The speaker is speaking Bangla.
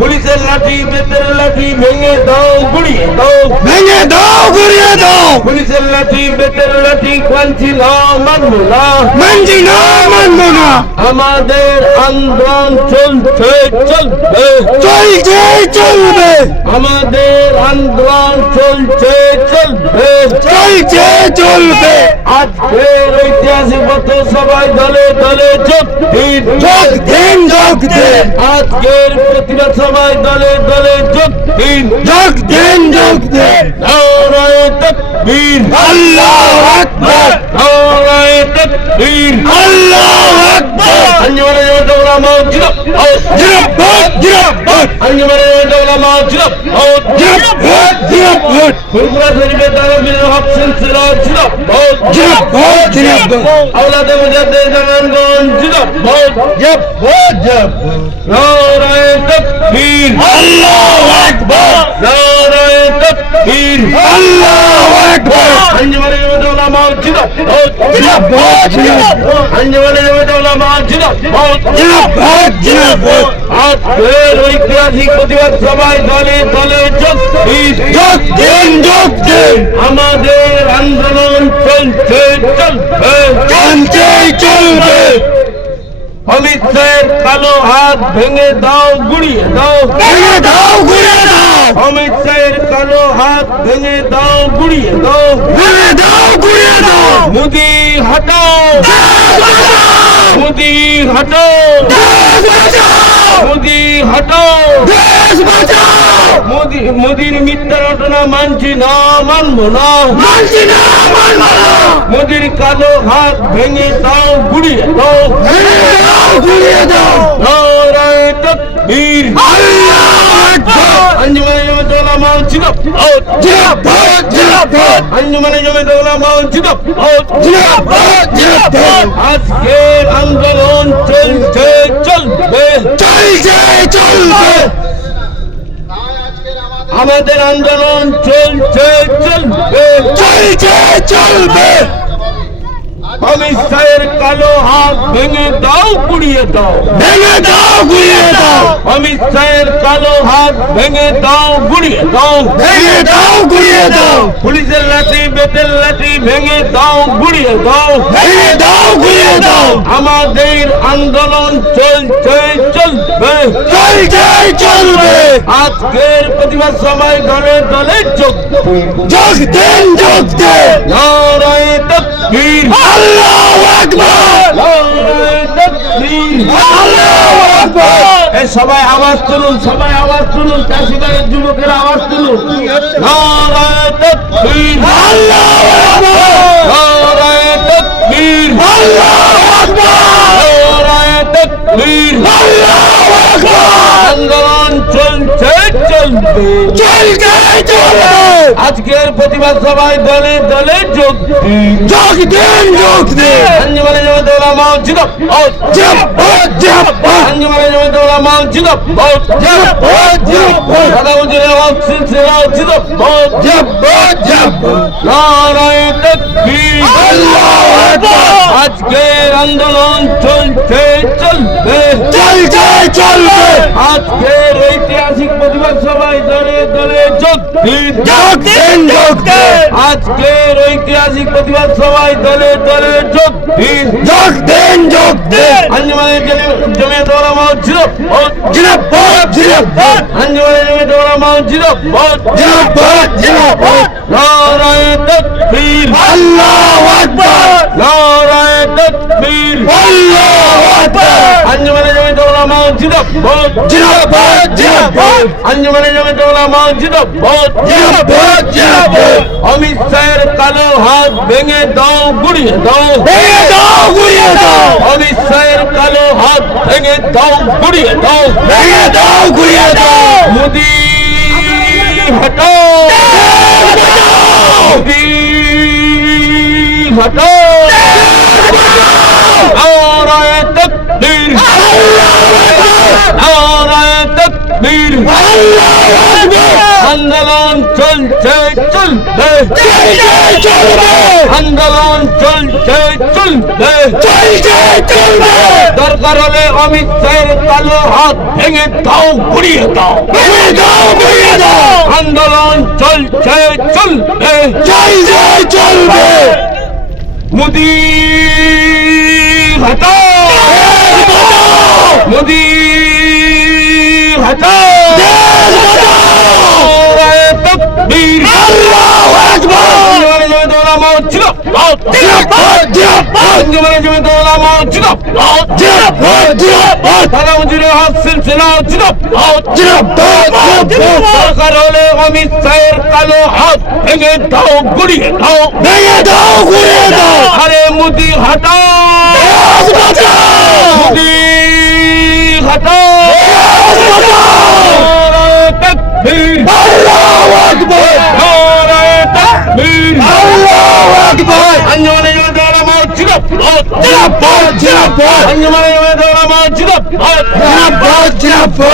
পুলিশের লাঠি বেতের লাঠি ভেঙে দাও গুড়িয়ে দাও, ভেঙে দাও গুড়িয়ে দাও, পুলিশের লাঠি বেতের লাঠি মানছি না মানবো না, মানছি না মানবো না, আমাদের আন্দোলন চলছে চলবে, চলছে চলবে, আমাদের আন্দোলন চলছে চলবে, চলছে চলবে। আজকের ঐতিহাসিক পথ সবাই দলে দলে যোগ দিন, যোগ দিন যোগ দিন, আজকের প্রতিবাদ সবাই দলে দলে যোগ দিন, যোগ দিন যোগ দিন। নারায়ে তাকবীর, আল্লাহু আকবার, নারায়ে তাকবীর, আল্লাহু আকবার। আঞ্জুমানে জামাত উলামা জিন্দাবাদ, জিন্দাবাদ জিন্দাবাদ, আঞ্জুমানে জামাত উলামা জিন্দাবাদ, জিন্দাবাদ জিন্দাবাদ, ফুরফুরা শরীফের তারাবির হক সিলসিলা জিন্দাবাদ, জিন্দাবাদ জিন্দাবাদ, আওলাদে মুজাদ্দিদ জামানগঞ্জ জিন্দাবাদ, জিন্দাবাদ জিন্দাবাদ। নারায়ে তাকবীর, আল্লাহু আকবার, নারায়ে তাকবীর, আল্লাহু আকবার। আঞ্জুমানে জামাত উলামা জিন্দাবাদ, জিন্দাবাদ জিন্দাবাদ, আঞ্জুমানে জামাত উলামা জিন্দাবাদ। জিন্দাবাদ জিন্দাবাদ। আজকের ঐতিহাসিক প্রতিবাদ সবাই দলে দলে যোগ দিন, যোগ দিন যোগ দিন, আমাদের আন্দোলন চলছে চলবে, চলছে চলবে। অমিত শাহের কালো হাত ভেঙে দাও গুড়িয়ে দাও, ভেঙে দাও ঘুরে দাও, অমিত শাহের কালো হাত ভেঙে দাও গুড়িয়ে দাও, ভেঙে দাও ঘুরে দাও। মোদি হটাও, মোদি হটাও, দেশ বাঁচাও, মোদি হটাও, দেশ বাঁচাও। মোদির মিথ্যা ঘটনা মানছি না মানবো না, মানছি না মানবো না, মোদির কালো হাত ভেঙে দাও গুড়িয়ে দাও, ভেঙে দাও ঘুরে দাও। নারায়ে তাকবীর, আল্লাহু আকবার, আঞ্জুমানে জামাত উলামা জিন্দাবাদ, জিন্দাবাদ জিন্দাবাদ, আঞ্জুমানে জামাত উলামা জিন্দাবাদ। জিন্দাবাদ জিন্দাবাদ। আজকের আন্দোলন চলছে চলবে, চলছে চলবে, আমাদের আন্দোলন চলছে চলবে, চলছে চলবে। অমিত শাহের কালো হাত ভেঙে দাও গুড়িয়ে দাও, ভেঙে দাও ঘুরিয়ে দাও, অমিত শাহের কালো হাত ভেঙে দাও গুড়িয়ে দাও, ভেঙে দাও ঘুরিয়ে দাও, পুলিশের লাঠি বেতের লাঠি ভেঙে দাও গুড়িয়ে দাও, ভেঙে দাও ঘুরিয়ে দাও। আমাদের আন্দোলন চলছে চলবে, চলছে চলবে, আজকের প্রতিবাদ সবাই দলে দলে যোগ দিন, যোগ দিন যোগ দিন। নারায়ে তাকবীর, আল্লাহু আকবার, নারায়ে তাকবীর, আল্লাহু আকবার। এই সবাই আওয়াজ তুলুন, সবাই আওয়াজ তুলুন, চাষিবাড়ির যুবকের আওয়াজ তুলুন, নারায়ে তাকবীর, আল্লাহু আকবার, নারায়ে তাকবীর, আল্লাহু আকবার, নারায়ে তাকবীর, আল্লাহু আকবার। আন্দোলন চলছে চলবে, চলছে চলবে, আজকের প্রতিবাদ সবাই দলে দলে যোগ দিন, যোগ দিন যোগ দিন। আঞ্জুমানে জামাত উলামা জিন্দাবাদ, জিন্দাবাদ জিন্দাবাদ, আঞ্জুমানে জামাত উলামা জিন্দাবাদ, জিন্দাবাদ জিন্দাবাদ, সাদা উজিরে হক সিলসিলা জিন্দাবাদ, জিন্দাবাদ জিন্দাবাদ। নারায়ে তাকবীর, আল্লাহু আকবার, আজকের আন্দোলন চলছে চলবে, চলছে চলবে, আজকের ঐতিহাসিক প্রতিবাদ সবাই দলে দলে যোগ দিন, যোগ দিন যোগ দিন, আজকের ঐতিহাসিক প্রতিবাদ সবাই দলে দলে যোগ দিন, যোগ দিন যোগ দিন। আঞ্জুমানে জামিয়াত উলামা জিন্দাবাদ, জিন্দাবাদ জিন্দাবাদ, আঞ্জুমানে জামিয়াত উলামা জিন্দাবাদ, জিন্দাবাদ জিন্দাবাদ। নারায়ে তাকবীর, আল্লাহু আকবার, নারায়ে তাকবীর, আল্লাহু আকবার। আঞ্জুমানে জামিয়াত উলামা জিন্দাবাদ, জিন্দাবাদ জিন্দাবাদ, আঞ্জুমানে জামিয়াত উলামা জিন্দাবাদ, জিন্দাবাদ জিন্দাবাদ। অমিত শাহের কালো হাত ভেঙে দাও গুড়িয়ে দাও, ভেঙে দাও ঘুরিয়ে দাও, অমিত শাহের কালো হাত ভেঙে দাও গুড়িয়ে দাও, ভেঙে দাও ঘুরিয়ে দাও। মোদি হটাও, মোদি হটাও, নারায়ে তাকবীর, নারায়ে তাকবীর, আল্লাহু আকবার, আন্দোলন চলছে চলবে, চলছে চলবে, আন্দোলন চলছে চলবে, চলছে চলবে, দরকার হলে অমিত শাহের কালো হাত ভেঙে দাও, ঘুরিয়ে দাও। ভেঙে দাও ঘুরিয়ে দাও, আন্দোলন চলছে চলবে, চলছে চলবে, মোদি হটাও, দেশ বাঁচাও, মোদি হটাও, দেশ বাঁচাও, নারায়ে তাকবীর, আল্লাহু আকবার, জিন্দাবাদ জিন্দাবাদ, জিন্দাবাদ জিন্দাবাদ, জিন্দাবাদ জিন্দাবাদ, জিন্দাবাদ জিন্দাবাদ, সারা মজুরের হক সিলসিলা জিন্দাবাদ, জিন্দাবাদ জিন্দাবাদ, দরকার হলে অমিত শাহের কালো হাত ভেঙে দাও, গুড়িয়ে দাও। ভেঙে দাও ঘুরিয়ে দাও, আরে মোদি হটাও, দেশ বাঁচাও, মোদি হটাও, দেশ বাঁচাও, নারায়ে তাকবীর, আল্লাহু আকবার, নারায়ে তাকবীর, আল্লাহু আকবার, আঞ্জুমানে জামাত জিন্দাবাদ, জিন্দাবাদ জিন্দাবাদ, আঞ্জুমানে জামাত জিন্দাবাদ, জিন্দাবাদ জিন্দাবাদ।